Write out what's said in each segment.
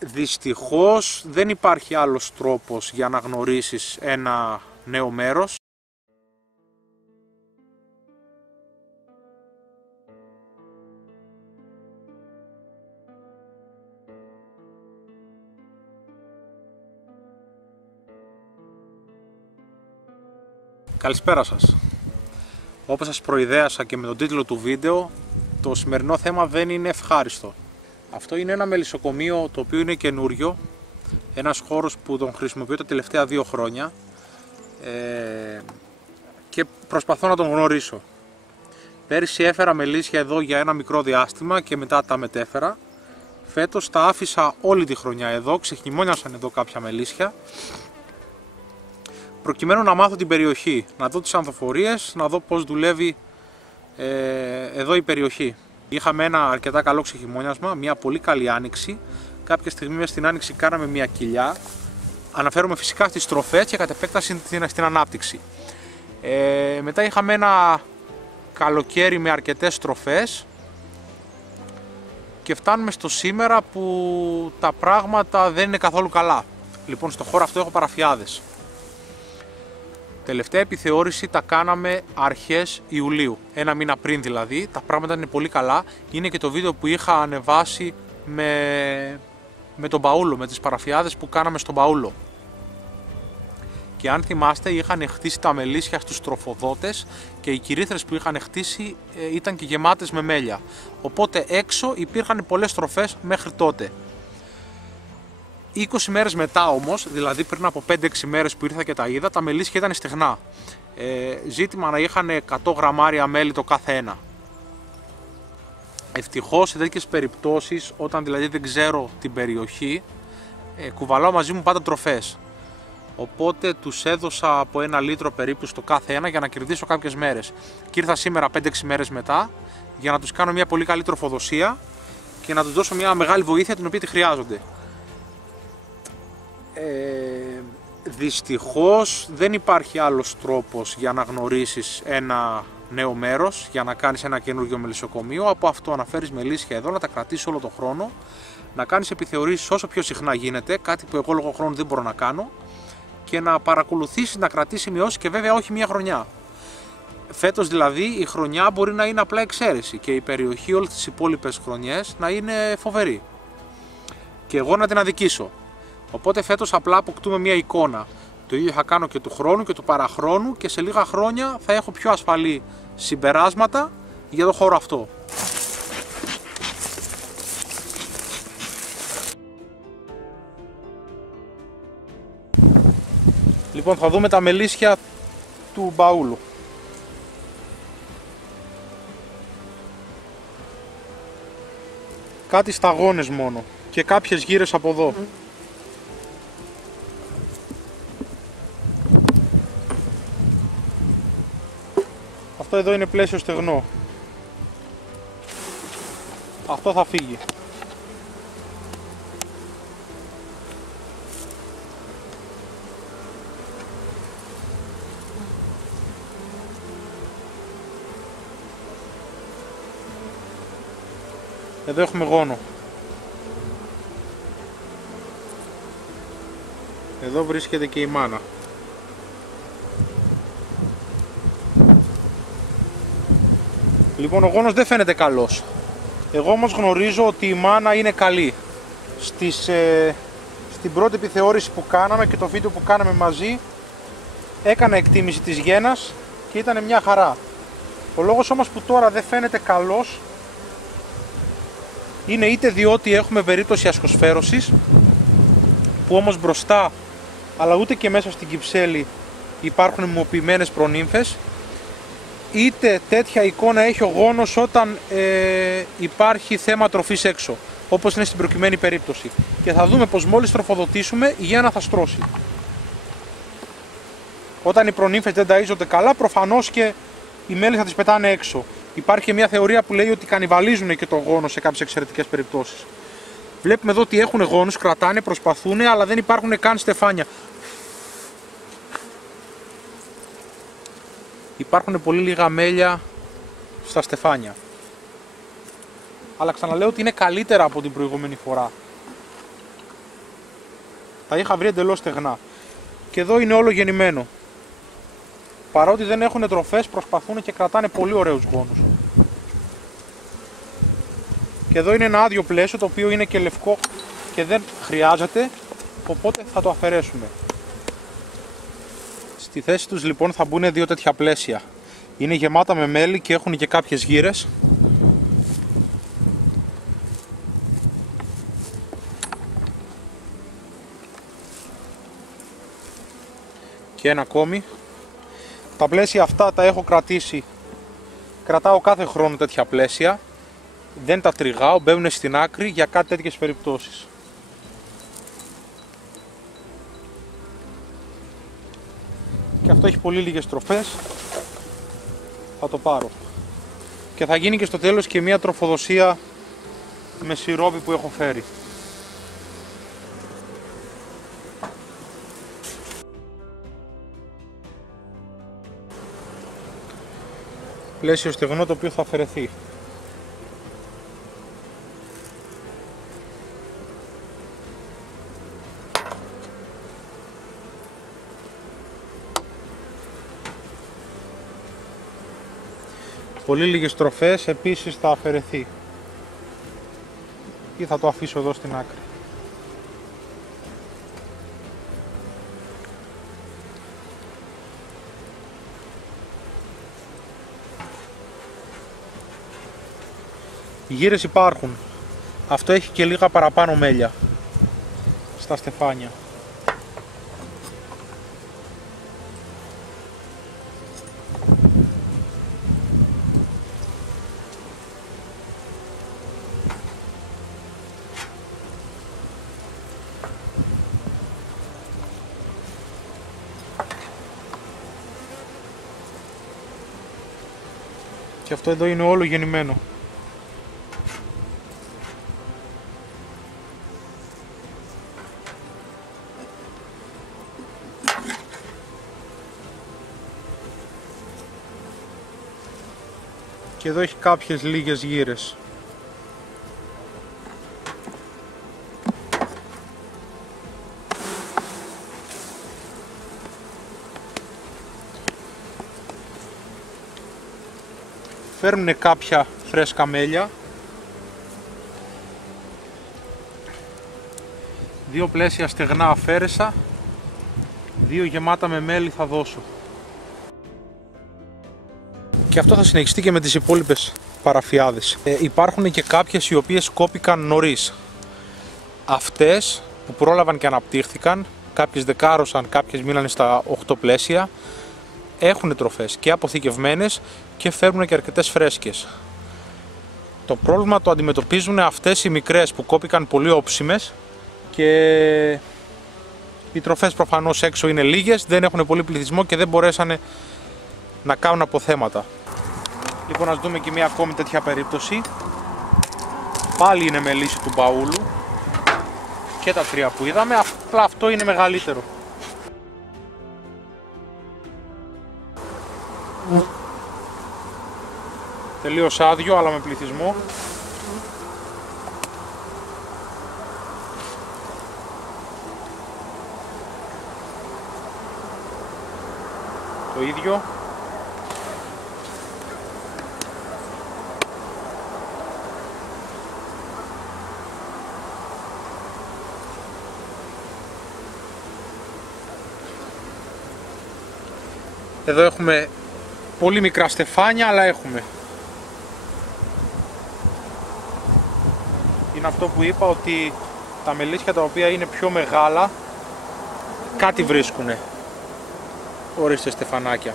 Δυστυχώς δεν υπάρχει άλλος τρόπος για να γνωρίσεις ένα νέο μέρος. Καλησπέρα σας. Όπως σας προειδέασα και με τον τίτλο του βίντεο, το σημερινό θέμα δεν είναι ευχάριστο. Αυτό είναι ένα μελισσοκομείο το οποίο είναι καινούριο, ένας χώρος που τον χρησιμοποιώ τα τελευταία 2 χρόνια και προσπαθώ να τον γνωρίσω. Πέρυσι έφερα μελίσια εδώ για ένα μικρό διάστημα και μετά τα μετέφερα. Φέτος τα άφησα όλη τη χρονιά εδώ, ξεχειμώνιασαν εδώ κάποια μελίσια, προκειμένου να μάθω την περιοχή, να δω τις ανθοφορίες, να δω πώς δουλεύει εδώ η περιοχή. Είχαμε ένα αρκετά καλό ξεχειμώνιασμα, μια πολύ καλή άνοιξη. Κάποια στιγμή μέσα στην άνοιξη κάναμε μια κοιλιά. Αναφέρομαι φυσικά στις τροφές και κατ' επέκταση στην ανάπτυξη. Μετά είχαμε ένα καλοκαίρι με αρκετές τροφές και φτάνουμε στο σήμερα που τα πράγματα δεν είναι καθόλου καλά. Λοιπόν, στο χώρο αυτό έχω παραφιάδες. Τελευταία επιθεώρηση τα κάναμε αρχές Ιουλίου, ένα μήνα πριν δηλαδή, τα πράγματα είναι πολύ καλά. Είναι και το βίντεο που είχα ανεβάσει με τον Παούλο, με τις παραφιάδες που κάναμε στον Παούλο. Και αν θυμάστε, είχαν χτίσει τα μελίσια στους τροφοδότες και οι κυρίθρες που είχαν χτίσει ήταν και γεμάτες με μέλια. Οπότε έξω υπήρχαν πολλές τροφές μέχρι τότε. 20 μέρες μετά όμως, δηλαδή πριν από 5-6 μέρες που ήρθα και τα είδα, τα μελίσια ήταν στεγνά. Ζήτημα να είχαν 100 γραμμάρια μέλι το κάθε ένα. Ευτυχώς σε τέτοιες περιπτώσεις, όταν δηλαδή δεν ξέρω την περιοχή, κουβαλάω μαζί μου πάντα τροφές. Οπότε τους έδωσα από 1 λίτρο περίπου στο κάθε ένα για να κερδίσω κάποιες μέρες. Και ήρθα σήμερα 5-6 μέρες μετά για να τους κάνω μια πολύ καλή τροφοδοσία και να τους δώσω μια μεγάλη βοήθεια την οποία τη χρειάζονται. Δυστυχώς δεν υπάρχει άλλος τρόπος για να γνωρίσεις ένα νέο μέρος, για να κάνεις ένα καινούργιο μελισσοκομείο, από αυτό να φέρεις μελίσια εδώ, να τα κρατήσεις όλο τον χρόνο, να κάνεις επιθεωρήσεις όσο πιο συχνά γίνεται, κάτι που εγώ λόγω χρόνου δεν μπορώ να κάνω, και να παρακολουθήσεις να κρατήσεις σημειώσεις και βέβαια όχι μια χρονιά. Φέτος δηλαδή η χρονιά μπορεί να είναι απλά εξαίρεση και η περιοχή όλες τις υπόλοιπες χρονιές να είναι φοβερή και εγώ να την αδικήσω. Οπότε φέτος απλά αποκτούμε μια εικόνα. Το ίδιο θα κάνω και του χρόνου και του παραχρόνου και σε λίγα χρόνια θα έχω πιο ασφαλή συμπεράσματα για το χώρο αυτό. Λοιπόν, θα δούμε τα μελίσια του Παούλου. Κάτι σταγόνες μόνο και κάποιες γύρες από εδώ. Αυτό εδώ είναι πλαίσιο στεγνό. Αυτό θα φύγει. Εδώ έχουμε γόνο. Εδώ βρίσκεται και η μάνα. Λοιπόν, ο γόνος δεν φαίνεται καλός. Εγώ όμως γνωρίζω ότι η μάνα είναι καλή. Στην πρώτη επιθεώρηση που κάναμε και το βίντεο που κάναμε μαζί, έκανα εκτίμηση της γένας και ήταν μια χαρά. Ο λόγος όμως που τώρα δεν φαίνεται καλός είναι είτε διότι έχουμε περίπτωση ασκοσφαίρωσης, που όμως μπροστά αλλά ούτε και μέσα στην κυψέλη υπάρχουν μοποιημένες προνύμφες, είτε τέτοια εικόνα έχει ο γόνος όταν υπάρχει θέμα τροφής έξω, όπως είναι στην προκειμένη περίπτωση. Και θα δούμε πως μόλις τροφοδοτήσουμε η γένα θα στρώσει. Όταν οι προνύμφες δεν ταΐζονται καλά, προφανώς και οι μέλισσες θα τις πετάνε έξω. Υπάρχει μια θεωρία που λέει ότι κανιβαλίζουν και τον γόνο σε κάποιες εξαιρετικές περιπτώσεις. Βλέπουμε εδώ ότι έχουν γόνους, κρατάνε, προσπαθούν, αλλά δεν υπάρχουν καν στεφάνια. Υπάρχουν πολύ λίγα μέλια στα στεφάνια. Αλλά ξαναλέω ότι είναι καλύτερα από την προηγούμενη φορά. Τα είχα βρει εντελώς στεγνά. Και εδώ είναι όλο γεννημένο. Παρότι δεν έχουν τροφές, προσπαθούν και κρατάνε πολύ ωραίους γόνους. Και εδώ είναι ένα άδειο πλαίσιο, το οποίο είναι και λευκό και δεν χρειάζεται, οπότε θα το αφαιρέσουμε. Στη θέση τους λοιπόν θα μπουν δύο τέτοια πλαίσια. Είναι γεμάτα με μέλι και έχουν και κάποιες γύρες. Και ένα ακόμη. Τα πλαίσια αυτά τα έχω κρατήσει. Κρατάω κάθε χρόνο τέτοια πλαίσια. Δεν τα τριγάω, μπαίνουν στην άκρη για κάτι τέτοιες περιπτώσεις. Και αυτό έχει πολύ λίγες τροφές. Θα το πάρω. Και θα γίνει και στο τέλος και μια τροφοδοσία με σιρόπι που έχω φέρει. Πλαίσιο στεγνό το οποίο θα αφαιρεθεί. Πολύ λίγες τροφές επίσης θα αφαιρεθεί. Ή θα το αφήσω εδώ στην άκρη. Οι γύρες υπάρχουν. Αυτό έχει και λίγα παραπάνω μέλια στα στεφάνια. Και αυτό εδώ είναι όλο γεννημένο. Και εδώ έχει κάποιες λίγες γύρες. Φέρνουν κάποια φρέσκα μέλια. Δύο πλαίσια στεγνά αφαίρεσα. Δύο γεμάτα με μέλι θα δώσω. Και αυτό θα συνεχιστεί και με τις υπόλοιπες παραφιάδες. Υπάρχουν και κάποιες οι οποίες κόπηκαν νωρίς. Αυτές που πρόλαβαν και αναπτύχθηκαν, κάποιες δεκάρωσαν, κάποιες μείνανε στα 8 πλαίσια, έχουν τροφές και αποθηκευμένες και φέρνουν και αρκετές φρέσκες. Το πρόβλημα το αντιμετωπίζουν αυτές οι μικρές που κόπηκαν πολύ όψιμες και οι τροφές προφανώς έξω είναι λίγες, δεν έχουν πολύ πληθυσμό και δεν μπορέσανε να κάνουν αποθέματα. Λοιπόν, ας δούμε και μια ακόμη τέτοια περίπτωση. Πάλι είναι με λύση του μπαούλου και τα τρία που είδαμε, απλά αυτό είναι μεγαλύτερο. Τελείως άδειο, αλλά με πληθυσμό. Το ίδιο. Εδώ έχουμε πολύ μικρά στεφάνια, αλλά έχουμε. Είναι αυτό που είπα, ότι τα μελίσια τα οποία είναι πιο μεγάλα κάτι βρίσκουνε. Ορίστε στεφανάκια.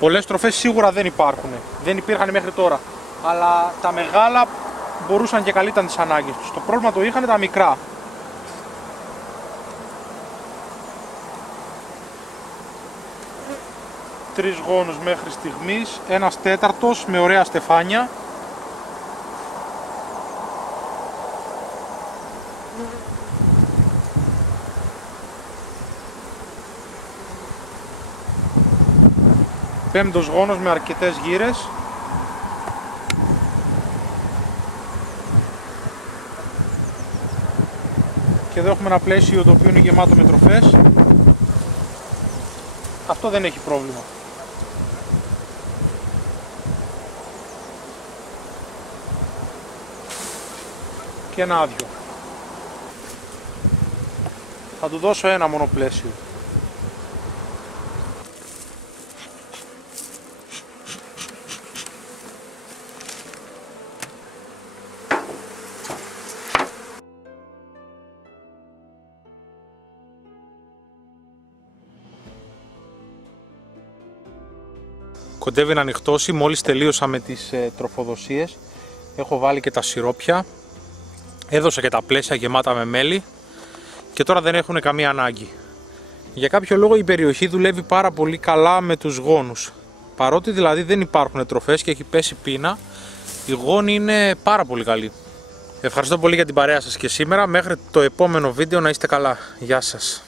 Πολλές τροφές σίγουρα δεν υπάρχουν, δεν υπήρχαν μέχρι τώρα, αλλά τα μεγάλα μπορούσαν και καλύπταν τις ανάγκες τους. Το πρόβλημα το είχαν τα μικρά. Τρεις γόνους μέχρι στιγμής, ένας τέταρτος με ωραία στεφάνια. Πέμπτος γόνος με αρκετές γύρες. Και εδώ έχουμε ένα πλαίσιο το οποίο είναι γεμάτο με τροφές. Αυτό δεν έχει πρόβλημα. Και ένα άδειο. Θα του δώσω ένα μόνο πλαίσιο. Κοντεύει να ανοιχτώσει, μόλις τελείωσα με τις τροφοδοσίες. Έχω βάλει και τα σιρόπια. Έδωσα και τα πλαίσια γεμάτα με μέλι. Και τώρα δεν έχουν καμία ανάγκη. Για κάποιο λόγο η περιοχή δουλεύει πάρα πολύ καλά με τους γόνους. Παρότι δηλαδή δεν υπάρχουν τροφές και έχει πέσει πείνα, η γόνη είναι πάρα πολύ καλή. Ευχαριστώ πολύ για την παρέα σας και σήμερα. Μέχρι το επόμενο βίντεο να είστε καλά. Γεια σας.